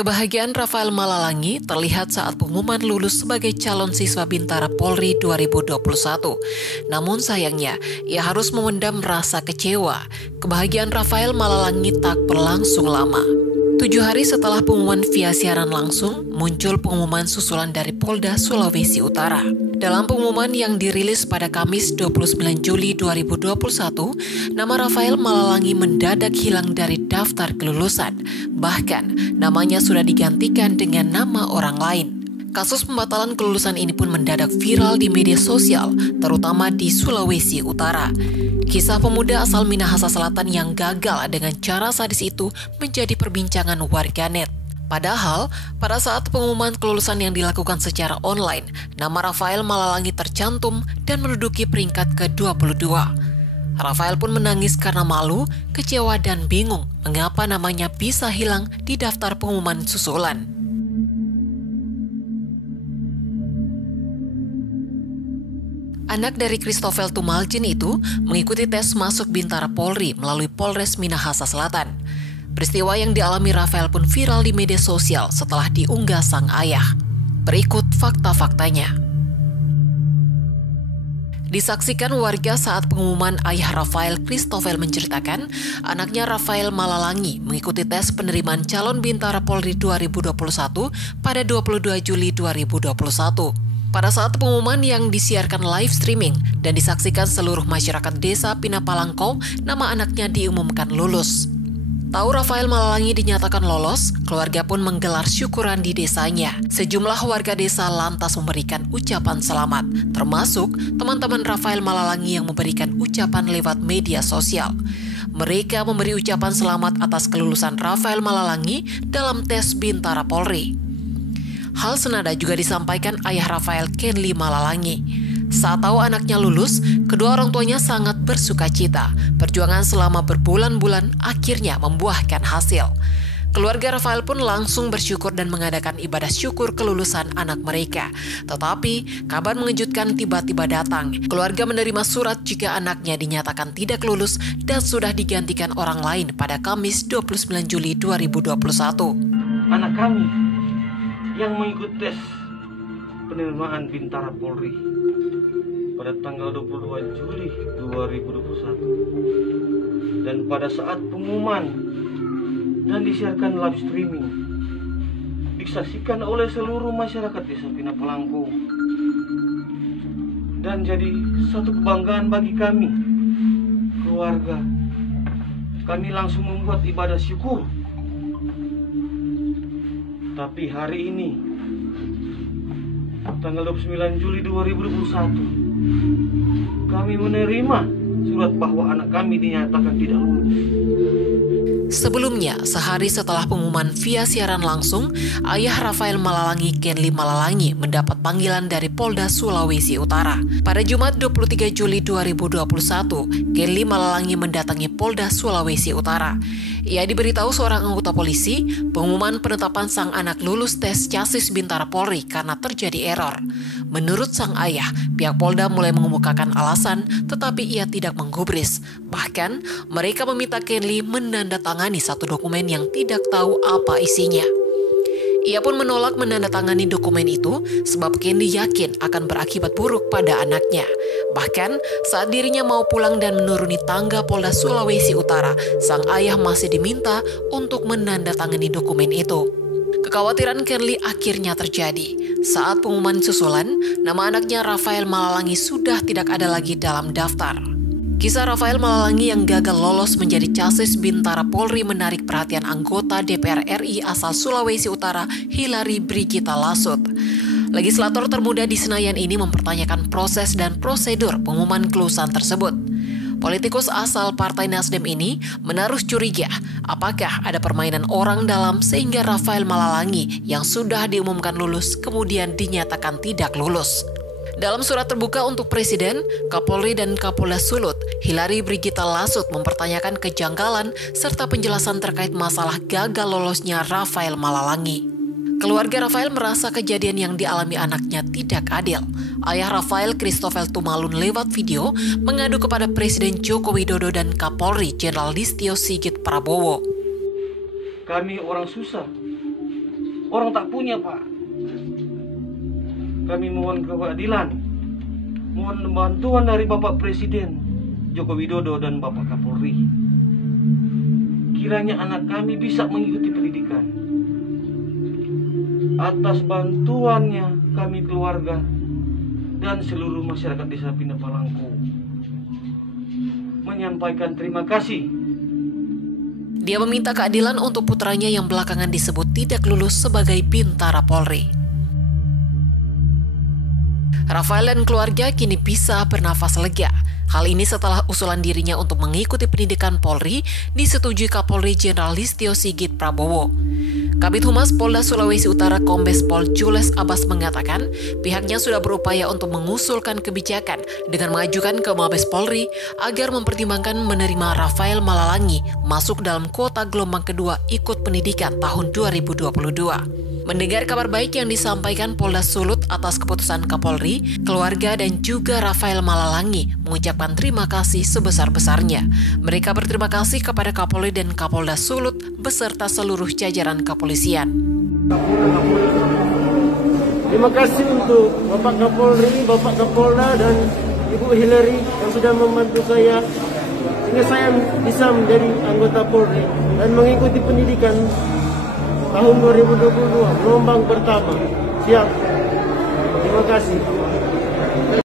Kebahagiaan Rafael Malalangi terlihat saat pengumuman lulus sebagai calon siswa Bintara Polri 2021. Namun sayangnya, ia harus memendam rasa kecewa. Kebahagiaan Rafael Malalangi tak berlangsung lama. 7 hari setelah pengumuman via siaran langsung, muncul pengumuman susulan dari Polda Sulawesi Utara. Dalam pengumuman yang dirilis pada Kamis 29 Juli 2021, nama Rafael Malalangi mendadak hilang dari daftar kelulusan. Bahkan, namanya sudah digantikan dengan nama orang lain. Kasus pembatalan kelulusan ini pun mendadak viral di media sosial, terutama di Sulawesi Utara. Kisah pemuda asal Minahasa Selatan yang gagal dengan cara sadis itu menjadi perbincangan warganet. Padahal, pada saat pengumuman kelulusan yang dilakukan secara online, nama Rafael Malalangi tercantum dan menduduki peringkat ke-22. Rafael pun menangis karena malu, kecewa, dan bingung mengapa namanya bisa hilang di daftar pengumuman susulan. Anak dari Christopher Tumaljin itu mengikuti tes masuk Bintara Polri melalui Polres Minahasa Selatan. Peristiwa yang dialami Rafael pun viral di media sosial setelah diunggah sang ayah. Berikut fakta-faktanya. Disaksikan warga saat pengumuman, ayah Rafael, Christopher, menceritakan anaknya Rafael Malalangi mengikuti tes penerimaan calon Bintara Polri 2021 pada 22 Juli 2021. Pada saat pengumuman yang disiarkan live streaming dan disaksikan seluruh masyarakat desa Pinapalangkau, nama anaknya diumumkan lulus. Tahu Rafael Malalangi dinyatakan lolos, keluarga pun menggelar syukuran di desanya. Sejumlah warga desa lantas memberikan ucapan selamat, termasuk teman-teman Rafael Malalangi yang memberikan ucapan lewat media sosial. Mereka memberi ucapan selamat atas kelulusan Rafael Malalangi dalam tes Bintara Polri. Hal senada juga disampaikan ayah Rafael, Kenli Malalangi. Saat tahu anaknya lulus, kedua orang tuanya sangat bersuka cita. Perjuangan selama berbulan-bulan akhirnya membuahkan hasil. Keluarga Rafael pun langsung bersyukur dan mengadakan ibadah syukur kelulusan anak mereka. Tetapi, kabar mengejutkan tiba-tiba datang. Keluarga menerima surat jika anaknya dinyatakan tidak lulus dan sudah digantikan orang lain pada Kamis 29 Juli 2021. Anak kami yang mengikuti tes penerimaan Bintara Polri pada tanggal 22 Juli 2021 dan pada saat pengumuman dan disiarkan live streaming disaksikan oleh seluruh masyarakat desa Pinapalangkau dan jadi satu kebanggaan bagi kami keluarga. Kami langsung membuat ibadah syukur. Tapi hari ini tanggal 29 Juli 2021 kami menerima surat bahwa anak kami dinyatakan tidak lulus. Sebelumnya, sehari setelah pengumuman via siaran langsung, ayah Rafael Malalangi, Kenli Malalangi, mendapat panggilan dari Polda Sulawesi Utara. Pada Jumat 23 Juli 2021, Kenli Malalangi mendatangi Polda Sulawesi Utara. Ia diberitahu seorang anggota polisi pengumuman penetapan sang anak lulus tes Casis Bintara Polri karena terjadi error. Menurut sang ayah, pihak Polda mulai mengemukakan alasan, tetapi ia tidak menggubris. Bahkan, mereka meminta Kenli menandatangani satu dokumen yang tidak tahu apa isinya. Ia pun menolak menandatangani dokumen itu sebab Kenli yakin akan berakibat buruk pada anaknya. Bahkan, saat dirinya mau pulang dan menuruni tangga Polda Sulawesi Utara, sang ayah masih diminta untuk menandatangani dokumen itu. Kekhawatiran Kenli akhirnya terjadi. Saat pengumuman susulan, nama anaknya Rafael Malalangi sudah tidak ada lagi dalam daftar. Kisah Rafael Malalangi yang gagal lolos menjadi Casis Bintara Polri menarik perhatian anggota DPR RI asal Sulawesi Utara, Hilary Brigita Lasut. Legislator termuda di Senayan ini mempertanyakan proses dan prosedur pengumuman kelulusan tersebut. Politikus asal Partai Nasdem ini menaruh curiga apakah ada permainan orang dalam sehingga Rafael Malalangi yang sudah diumumkan lulus kemudian dinyatakan tidak lulus. Dalam surat terbuka untuk Presiden, Kapolri dan Kapolda Sulut, Hilary Brigita Lasut mempertanyakan kejanggalan serta penjelasan terkait masalah gagal lolosnya Rafael Malalangi. Keluarga Rafael merasa kejadian yang dialami anaknya tidak adil. Ayah Rafael, Christopher Tumalun, lewat video mengadu kepada Presiden Joko Widodo dan Kapolri Jenderal Listio Sigit Prabowo. Kami orang susah Orang tak punya, Pak. Kami mohon keadilan, mohon bantuan dari Bapak Presiden Joko Widodo dan Bapak Kapolri. Kiranya anak kami bisa mengikuti pendidikan. Atas bantuannya kami keluarga dan seluruh masyarakat Desa Pindah Palangku menyampaikan terima kasih. Dia meminta keadilan untuk putranya yang belakangan disebut tidak lulus sebagai Bintara Polri. Rafael dan keluarga kini bisa bernafas lega. Hal ini setelah usulan dirinya untuk mengikuti pendidikan Polri disetujui Kapolri Jenderal Listio Sigit Prabowo. Kabid Humas Polda Sulawesi Utara Kombes Pol Jules Abbas mengatakan pihaknya sudah berupaya untuk mengusulkan kebijakan dengan mengajukan ke Mabes Polri agar mempertimbangkan menerima Rafael Malalangi masuk dalam kuota gelombang kedua ikut pendidikan tahun 2022. Mendengar kabar baik yang disampaikan Polda Sulut atas keputusan Kapolri, keluarga dan juga Rafael Malalangi mengucapkan terima kasih sebesar-besarnya. Mereka berterima kasih kepada Kapolri dan Kapolda Sulut beserta seluruh jajaran kepolisian. Terima kasih untuk Bapak Kapolri, Bapak Kapolda, dan Ibu Hillary yang sudah membantu saya sehingga saya bisa menjadi anggota Polri dan mengikuti pendidikan tahun 2022, gelombang pertama. Siap. Terima kasih.